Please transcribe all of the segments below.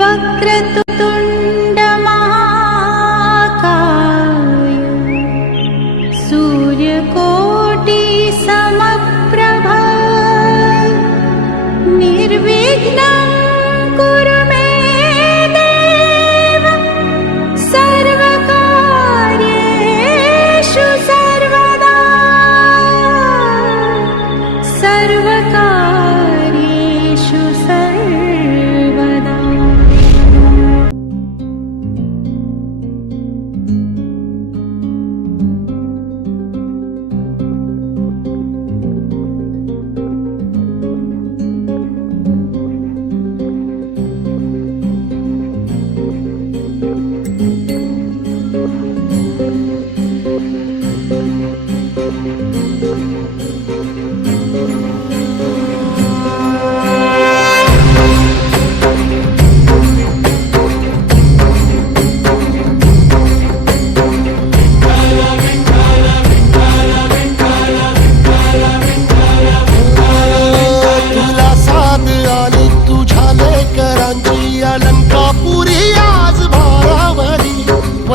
वक्रतुंड महाकाय सूर्यकोटि समप्रभ निर्विघ्नं कुरु मे देव सर्वकार्येषु सर्वदा सर्वकार्येषु सर्वदा।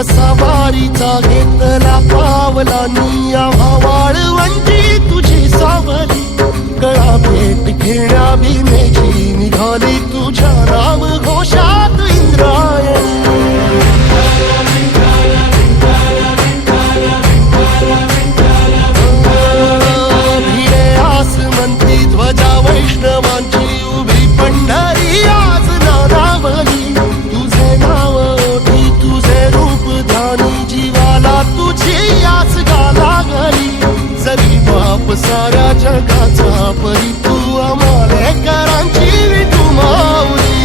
सवारीचा घेतला पावला निया वाळवंटी तुझी सावली गळा भेट घेण्या भीमेची निघाली तुझ्या नाम घोषात इंद्रायणी। भिडे आसमंती ध्वजा वैष्णवांची उभी पंढरी आज नानावली तुझे नाव ओठी तुझे रूप ध्यानी जीवाला तुझी याच गाला गली जरी बाप साऱ्या जगाचा परी तू आमालेकरांची विठू माऊली।